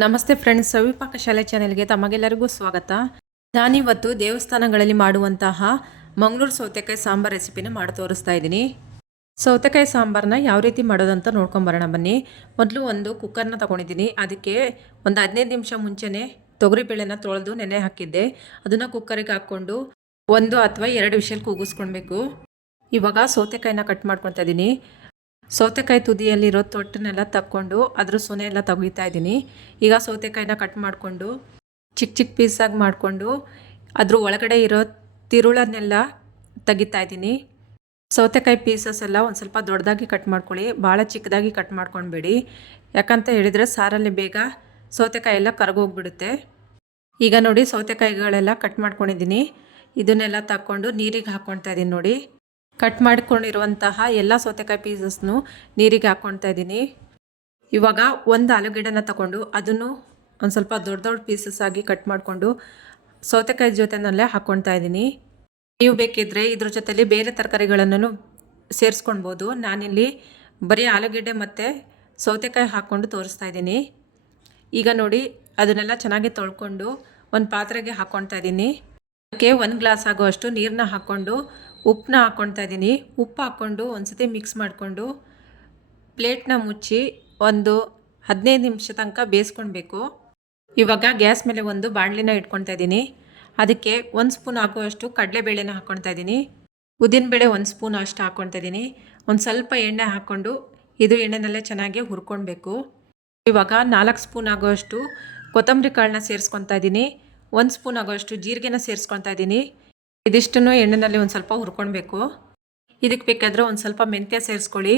ನಮಸ್ತೆ ಫ್ರೆಂಡ್ಸ್, ಸವಿಪಾಕ ಶಾಲೆ ಚಾನೆಲ್ಗೆ ತಮಗೆಲ್ಲರಿಗೂ ಸ್ವಾಗತ. ನಾನಿವತ್ತು ದೇವಸ್ಥಾನಗಳಲ್ಲಿ ಮಾಡುವಂತಹ ಮಂಗಳೂರು ಸೌತೆಕಾಯಿ ಸಾಂಬಾರ್ ರೆಸಿಪಿನ ಮಾಡಿ ತೋರಿಸ್ತಾ ಇದ್ದೀನಿ. ಸೌತೆಕಾಯಿ ಸಾಂಬಾರನ್ನ ಯಾವ ರೀತಿ ಮಾಡೋದಂತ ನೋಡ್ಕೊಂಬರೋಣ ಬನ್ನಿ. ಮೊದಲು ಒಂದು ಕುಕ್ಕರ್ನ ತೊಗೊಂಡಿದ್ದೀನಿ. ಅದಕ್ಕೆ ಒಂದು ಹದಿನೈದು ನಿಮಿಷ ಮುಂಚೆನೇ ತೊಗರಿಬೇಳೆನ ತೊಳೆದು ನೆನೆ ಹಾಕಿದ್ದೆ. ಅದನ್ನು ಕುಕ್ಕರಿಗೆ ಹಾಕ್ಕೊಂಡು ಒಂದು ಅಥವಾ ಎರಡು ವಿಷಲ್ ಕೂಗಿಸ್ಕೊಳ್ಬೇಕು. ಇವಾಗ ಸೌತೆಕಾಯಿನ ಕಟ್ ಮಾಡ್ಕೊತಾ ಇದ್ದೀನಿ. ಸೌತೆಕಾಯಿ ತುದಿಯಲ್ಲಿರೋ ತೊಟ್ಟನ್ನೆಲ್ಲ ತಕ್ಕೊಂಡು ಅದ್ರ ಸೊನೆ ಎಲ್ಲ ತೆಗಿತಾ ಇದ್ದೀನಿ. ಈಗ ಸೌತೆಕಾಯಿನ ಕಟ್ ಮಾಡಿಕೊಂಡು ಚಿಕ್ಕ ಚಿಕ್ಕ ಪೀಸಾಗಿ ಮಾಡಿಕೊಂಡು ಅದ್ರ ಒಳಗಡೆ ಇರೋ ತಿರುಳನ್ನೆಲ್ಲ ತೆಗಿತಾ ಇದ್ದೀನಿ. ಸೌತೆಕಾಯಿ ಪೀಸಸ್ ಎಲ್ಲ ಒಂದು ಸ್ವಲ್ಪ ದೊಡ್ಡದಾಗಿ ಕಟ್ ಮಾಡ್ಕೊಳ್ಳಿ ಭಾಳ ಚಿಕ್ಕದಾಗಿ ಕಟ್ ಮಾಡ್ಕೊಂಡ್ಬೇಡಿ ಯಾಕಂತ ಹೇಳಿದರೆ ಸಾರಲ್ಲಿ ಬೇಗ ಸೌತೆಕಾಯಿ ಎಲ್ಲ ಕರಗೋಗ್ಬಿಡುತ್ತೆ. ಈಗ ನೋಡಿ ಸೌತೆಕಾಯಿಗಳೆಲ್ಲ ಕಟ್ ಮಾಡ್ಕೊಂಡಿದ್ದೀನಿ. ಇದನ್ನೆಲ್ಲ ತಕ್ಕೊಂಡು ನೀರಿಗೆ ಹಾಕ್ಕೊಳ್ತಾ ಇದ್ದೀನಿ ನೋಡಿ. ಕಟ್ ಮಾಡಿಕೊಂಡಿರುವಂತಹ ಎಲ್ಲ ಸೌತೆಕಾಯಿ ಪೀಸಸ್ನು ನೀರಿಗೆ ಹಾಕ್ಕೊಳ್ತಾ ಇದ್ದೀನಿ. ಇವಾಗ ಒಂದು ಆಲೂಗೆಡ್ಡೆನ ತಗೊಂಡು ಅದನ್ನು ಒಂದು ಸ್ವಲ್ಪ ದೊಡ್ಡ ದೊಡ್ಡ ಪೀಸಸ್ ಆಗಿ ಕಟ್ ಮಾಡಿಕೊಂಡು ಸೌತೆಕಾಯಿ ಜೊತೆನಲ್ಲೇ ಹಾಕ್ಕೊಳ್ತಾ ಇದ್ದೀನಿ. ನೀವು ಬೇಕಿದ್ದರೆ ಇದ್ರ ಜೊತೆಯಲ್ಲಿ ಬೇರೆ ತರಕಾರಿಗಳನ್ನು ಸೇರಿಸ್ಕೊಳ್ಬೋದು. ನಾನಿಲ್ಲಿ ಬರೀ ಆಲೂಗೆಡ್ಡೆ ಮತ್ತು ಸೌತೆಕಾಯಿ ಹಾಕ್ಕೊಂಡು ತೋರಿಸ್ತಾ ಇದ್ದೀನಿ. ಈಗ ನೋಡಿ ಅದನ್ನೆಲ್ಲ ಚೆನ್ನಾಗಿ ತೊಳ್ಕೊಂಡು ಒಂದು ಪಾತ್ರೆಗೆ ಹಾಕ್ಕೊಳ್ತಾ ಇದ್ದೀನಿ. ಅದಕ್ಕೆ ಒಂದು ಗ್ಲಾಸ್ ಆಗುವಷ್ಟು ನೀರನ್ನ ಹಾಕ್ಕೊಂಡು ಉಪ್ಪನ್ನ ಹಾಕ್ಕೊಳ್ತಾ ಇದ್ದೀನಿ. ಉಪ್ಪು ಹಾಕ್ಕೊಂಡು ಒಂದು ಸತಿ ಮಿಕ್ಸ್ ಮಾಡಿಕೊಂಡು ಪ್ಲೇಟ್ನ ಮುಚ್ಚಿ ಒಂದು ಹದಿನೈದು ನಿಮಿಷ ತನಕ ಬೇಯಿಸ್ಕೊಳ್ಬೇಕು. ಇವಾಗ ಗ್ಯಾಸ್ ಮೇಲೆ ಒಂದು ಬಾಣಲಿನ ಇಟ್ಕೊಳ್ತಾ ಇದ್ದೀನಿ. ಅದಕ್ಕೆ ಒಂದು ಸ್ಪೂನ್ ಹಾಕುವಷ್ಟು ಕಡಲೆಬೇಳೆನ ಹಾಕ್ಕೊಳ್ತಾ ಇದ್ದೀನಿ. ಉದ್ದಿನಬೇಳೆ ಒಂದು ಸ್ಪೂನ್ ಅಷ್ಟು ಹಾಕ್ಕೊಳ್ತಾ ಇದ್ದೀನಿ. ಒಂದು ಸ್ವಲ್ಪ ಎಣ್ಣೆ ಹಾಕ್ಕೊಂಡು ಇದು ಎಣ್ಣೆನಲ್ಲೇ ಚೆನ್ನಾಗಿ ಹುರ್ಕೊಳ್ಬೇಕು. ಇವಾಗ ನಾಲ್ಕು ಸ್ಪೂನ್ ಆಗುವಷ್ಟು ಕೊತ್ತಂಬರಿ ಕಾಳನ್ನ ಸೇರಿಸ್ಕೊತಾ ಇದ್ದೀನಿ. ಒಂದು ಸ್ಪೂನ್ ಆಗೋಷ್ಟು ಜೀರಿಗೆನ ಸೇರಿಸ್ಕೊತಾ ಇದ್ದೀನಿ. ಇದಿಷ್ಟನ್ನು ಎಣ್ಣೆಯಲ್ಲಿ ಒಂದು ಸ್ವಲ್ಪ ಹುರ್ಕೊಳ್ಬೇಕು ಇದಕ್ಕೆ ಬೇಕಾದರೆ ಒಂದು ಸ್ವಲ್ಪ ಮೆಂತ್ಯ ಸೇರಿಸ್ಕೊಳ್ಳಿ.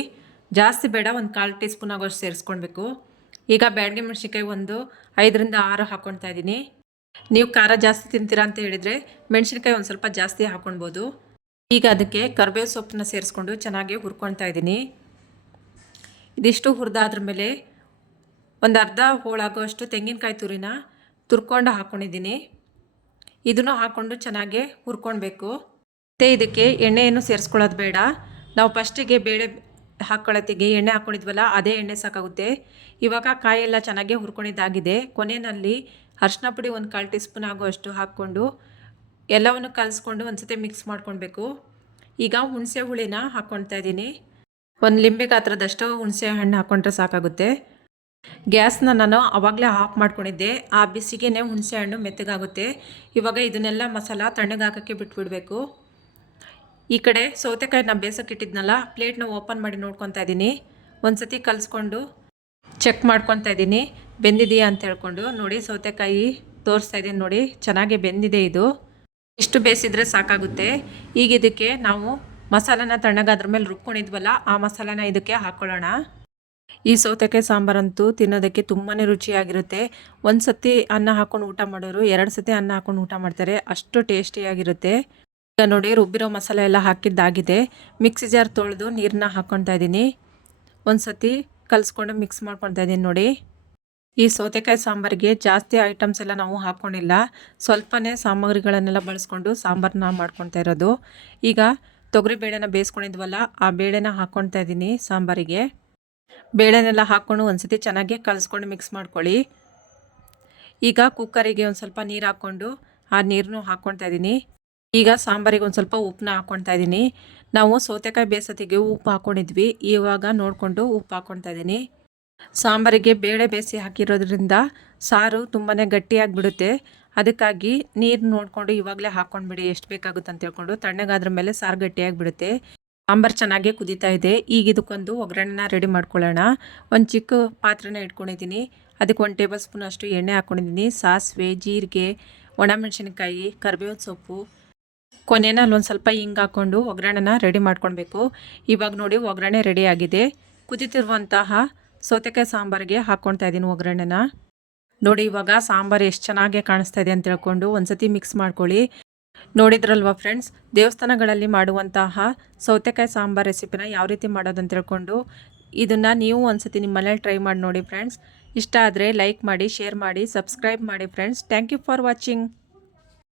ಜಾಸ್ತಿ ಬೇಡ, ಒಂದು ಕಾಲು ಟೀ ಸ್ಪೂನ್ ಆಗೋಷ್ಟು ಸೇರಿಸ್ಕೊಳ್ಬೇಕು ಈಗ ಬ್ಯಾಡಗೆ ಮೆಣಸಿನ್ಕಾಯಿ ಒಂದು ಐದರಿಂದ ಆರು ಹಾಕ್ಕೊಳ್ತಾ ಇದ್ದೀನಿ ನೀವು ಖಾರ ಜಾಸ್ತಿ ತಿಂತೀರಾ ಅಂತ ಹೇಳಿದರೆ ಮೆಣಸಿನ್ಕಾಯಿ ಒಂದು ಸ್ವಲ್ಪ ಜಾಸ್ತಿ ಹಾಕ್ಕೊಳ್ಬೋದು ಈಗ ಅದಕ್ಕೆ ಕರ್ಬೇವು ಸೊಪ್ಪನ್ನ ಸೇರಿಸ್ಕೊಂಡು ಚೆನ್ನಾಗಿ ಹುರ್ಕೊಳ್ತಾ ಇದ್ದೀನಿ ಇದಿಷ್ಟು ಹುರಿದಾದ್ರ ಮೇಲೆ ಒಂದು ಅರ್ಧ ಹೋಳಾಗುವಷ್ಟು ತೆಂಗಿನಕಾಯಿ ತುರಿನ ತುರ್ಕೊಂಡು ಹಾಕ್ಕೊಂಡಿದ್ದೀನಿ ಇದನ್ನು ಹಾಕ್ಕೊಂಡು ಚೆನ್ನಾಗಿ ಹುರ್ಕೊಳ್ಬೇಕು ಮತ್ತು ಇದಕ್ಕೆ ಎಣ್ಣೆಯನ್ನು ಸೇರಿಸ್ಕೊಳ್ಳೋದು ಬೇಡ. ನಾವು ಫಸ್ಟಿಗೆ ಬೇಳೆ ಹಾಕ್ಕೊಳತ್ತಿಗೆ ಎಣ್ಣೆ ಹಾಕ್ಕೊಂಡಿದ್ವಲ್ಲ ಅದೇ ಎಣ್ಣೆ ಸಾಕಾಗುತ್ತೆ. ಇವಾಗ ಕಾಯೆಲ್ಲ ಚೆನ್ನಾಗಿ ಹುರ್ಕೊಂಡಿದ್ದಾಗಿದೆ. ಕೊನೆಯಲ್ಲಿ ಅರ್ಶಿನ ಪುಡಿ ಒಂದು ಕಾಲು ಟೀ ಸ್ಪೂನ್ ಅಷ್ಟು ಹಾಕ್ಕೊಂಡು ಎಲ್ಲವನ್ನು ಕಲಿಸ್ಕೊಂಡು ಒಂದು ಸತಿ ಮಿಕ್ಸ್ ಮಾಡ್ಕೊಳ್ಬೇಕು ಈಗ ಹುಣಸೆ ಹುಳಿನ ಹಾಕ್ಕೊಳ್ತಾ ಇದ್ದೀನಿ. ಒಂದು ಲಿಂಬೆ ಗಾತ್ರದಷ್ಟು ಹುಣಸೆ ಹಣ್ಣು ಹಾಕ್ಕೊಂಡ್ರೆ ಸಾಕಾಗುತ್ತೆ. ಗ್ಯಾಸ್ನ ನಾನು ಆವಾಗಲೇ ಆಫ್ ಮಾಡ್ಕೊಂಡಿದ್ದೆ. ಆ ಬಿಸಿಗೆ ಹುಣಸೆ ಹಣ್ಣು ಮೆತ್ತಗಾಗುತ್ತೆ. ಇವಾಗ ಇದನ್ನೆಲ್ಲ ಮಸಾಲ ತಣ್ಣಗಾಕೋಕ್ಕೆ ಬಿಟ್ಬಿಡಬೇಕು. ಈ ಕಡೆ ಸೌತೆಕಾಯಿನ ಬೇಸಕ್ಕಿಟ್ಟಿದ್ನಲ್ಲ ಪ್ಲೇಟ್ನ ಓಪನ್ ಮಾಡಿ ನೋಡ್ಕೊತಾ ಇದ್ದೀನಿ. ಒಂದು ಸತಿ ಕಲಿಸ್ಕೊಂಡು ಚೆಕ್ ಮಾಡ್ಕೊತಾ ಇದ್ದೀನಿ. ಬೆಂದಿದೆಯಾ ಅಂತ ಹೇಳ್ಕೊಂಡು. ನೋಡಿ ಸೌತೆಕಾಯಿ ತೋರಿಸ್ತಾ ಇದ್ದೀನಿ ನೋಡಿ. ಚೆನ್ನಾಗಿ ಬೆಂದಿದೆ ಇದು. ಇಷ್ಟು ಬೇಯಿಸಿದ್ರೆ ಸಾಕಾಗುತ್ತೆ. ಈಗ ಇದಕ್ಕೆ ನಾವು ಮಸಾಲನ ತಣ್ಣಗಾದ್ರ ಮೇಲೆ ರುಬ್ಕೊಂಡಿದ್ವಲ್ಲ, ಆ ಮಸಾಲನ ಇದಕ್ಕೆ ಹಾಕ್ಕೊಳ್ಳೋಣ ಈ ಸೌತೆಕಾಯಿ ಸಾಂಬಾರಂತೂ ತಿನ್ನೋದಕ್ಕೆ ತುಂಬಾ ರುಚಿಯಾಗಿರುತ್ತೆ. ಒಂದು ಸತಿ ಅನ್ನ ಹಾಕೊಂಡು ಊಟ ಮಾಡೋರು ಎರಡು ಸತಿ ಅನ್ನ ಹಾಕೊಂಡು ಊಟ ಮಾಡ್ತಾರೆ. ಅಷ್ಟು ಟೇಸ್ಟಿಯಾಗಿರುತ್ತೆ. ಈಗ ನೋಡಿ ರುಬ್ಬಿರೋ ಮಸಾಲೆ ಎಲ್ಲ ಹಾಕಿದ್ದಾಗಿದೆ. ಮಿಕ್ಸಿ ಜಾರ್ ತೊಳೆದು ನೀರನ್ನ ಹಾಕ್ಕೊತಾ ಇದ್ದೀನಿ. ಒಂದು ಸತಿ ಕಲಿಸ್ಕೊಂಡು ಮಿಕ್ಸ್ ಮಾಡ್ಕೊತಾ ಇದ್ದೀನಿ ನೋಡಿ. ಈ ಸೌತೆಕಾಯಿ ಸಾಂಬಾರಿಗೆ ಜಾಸ್ತಿ ಐಟಮ್ಸ್ ಎಲ್ಲ ನಾವು ಹಾಕ್ಕೊಂಡಿಲ್ಲ ಸ್ವಲ್ಪನೇ ಸಾಮಗ್ರಿಗಳನ್ನೆಲ್ಲ ಬಳಸ್ಕೊಂಡು ಸಾಂಬಾರನ್ನ ಮಾಡ್ಕೊತಾ ಇರೋದು. ಈಗ ತೊಗರಿ ಬೇಳೆನ ಬೇಯಿಸ್ಕೊಂಡಿದ್ವಲ್ಲ, ಆ ಬೇಳೆನ ಹಾಕ್ಕೊತಾ ಇದ್ದೀನಿ ಸಾಂಬಾರಿಗೆ. ಬೇಳೆನೆಲ್ಲ ಹಾಕ್ಕೊಂಡು ಒಂದು ಸತಿ ಚೆನ್ನಾಗಿ ಕಲಿಸ್ಕೊಂಡು ಮಿಕ್ಸ್ ಮಾಡ್ಕೊಳ್ಳಿ. ಈಗ ಕುಕ್ಕರಿಗೆ ಒಂದು ಸ್ವಲ್ಪ ನೀರು ಹಾಕ್ಕೊಂಡು ಆ ನೀರನ್ನು ಹಾಕ್ಕೊಳ್ತಾ ಇದ್ದೀನಿ ಈಗ ಸಾಂಬಾರಿಗೆ ಒಂದು ಸ್ವಲ್ಪ ಉಪ್ಪನ್ನ ಹಾಕ್ಕೊಳ್ತಾ ಇದ್ದೀನಿ ನಾವು ಸೌತೆಕಾಯಿ ಬೇಸತಿಗೆ ಉಪ್ಪು ಹಾಕ್ಕೊಂಡಿದ್ವಿ. ಇವಾಗ ನೋಡಿಕೊಂಡು ಉಪ್ಪು ಹಾಕ್ಕೊಳ್ತಾ ಇದ್ದೀನಿ ಸಾಂಬಾರಿಗೆ ಬೇಳೆ ಬೇಸಿ ಹಾಕಿರೋದ್ರಿಂದ ಸಾರು ತುಂಬಾ ಗಟ್ಟಿಯಾಗಿಬಿಡುತ್ತೆ. ಅದಕ್ಕಾಗಿ ನೀರು ನೋಡಿಕೊಂಡು ಇವಾಗಲೇ ಹಾಕ್ಕೊಂಡ್ಬಿಡಿ. ಎಷ್ಟು ಬೇಕಾಗುತ್ತೆ ಅಂತ ಹೇಳ್ಕೊಂಡು ತಣ್ಣಗಾದ್ರ ಮೇಲೆ ಸಾರು ಗಟ್ಟಿಯಾಗಿಬಿಡುತ್ತೆ. ಸಾಂಬಾರು ಚೆನ್ನಾಗಿ ಕುದೀತಾ ಇದೆ. ಈಗ ಇದಕ್ಕೊಂದು ಒಗ್ಗರಣೆನ ರೆಡಿ ಮಾಡ್ಕೊಳ್ಳೋಣ. ಒಂದು ಚಿಕ್ಕ ಪಾತ್ರೆನ ಇಟ್ಕೊಂಡಿದ್ದೀನಿ. ಅದಕ್ಕೆ ಒಂದು ಟೇಬಲ್ ಸ್ಪೂನ್ ಅಷ್ಟು ಎಣ್ಣೆ ಹಾಕ್ಕೊಂಡಿದ್ದೀನಿ ಸಾಸಿವೆ, ಜೀರಿಗೆ, ಒಣಮೆಣಸಿನ್ಕಾಯಿ, ಕರಿಬೇವಿನ ಸೊಪ್ಪು. ಕೊನೆನ ಅಲ್ಲೊಂದು ಸ್ವಲ್ಪ ಹಿಂಗೆ ಹಾಕ್ಕೊಂಡು ಒಗ್ಗರಣೆನ ರೆಡಿ ಮಾಡ್ಕೊಳ್ಬೇಕು. ಇವಾಗ ನೋಡಿ ಒಗ್ಗರಣೆ ರೆಡಿ ಆಗಿದೆ. ಕುದೀತಿರುವಂತಹ ಸೌತೆಕಾಯಿ ಸಾಂಬಾರಿಗೆ ಹಾಕ್ಕೊಳ್ತಾ ಇದ್ದೀನಿ ಒಗ್ಗರಣೆನ. ನೋಡಿ ಇವಾಗ ಸಾಂಬಾರು ಎಷ್ಟು ಚೆನ್ನಾಗಿ ಕಾಣಿಸ್ತಾ ಇದೆ ಅಂತ ಹೇಳ್ಕೊಂಡು ಒಂದು ಸತಿ ಮಿಕ್ಸ್ ಮಾಡ್ಕೊಳ್ಳಿ. ನೋಡಿದ್ರಲ್ವ ಫ್ರೆಂಡ್ಸ್? ದೇವಸ್ಥಾನಗಳಲ್ಲಿ ಮಾಡುವಂತಹ ಸೌತೆಕಾಯಿ ಸಾಂಬಾರ್ ರೆಸಿಪಿನ ಯಾವ ರೀತಿ ಮಾಡೋದಂತ ತಿಳ್ಕೊಂಡು ಇದನ್ನು ನೀವು ಒಂದ್ಸತಿ ನಿಮ್ಮ ಮನೇಲಿ ಟ್ರೈ ಮಾಡಿ ನೋಡಿ ಫ್ರೆಂಡ್ಸ್. ಇಷ್ಟ ಆದರೆ ಲೈಕ್ ಮಾಡಿ, ಶೇರ್ ಮಾಡಿ, ಸಬ್ಸ್ಕ್ರೈಬ್ ಮಾಡಿ friends. Thank you for watching.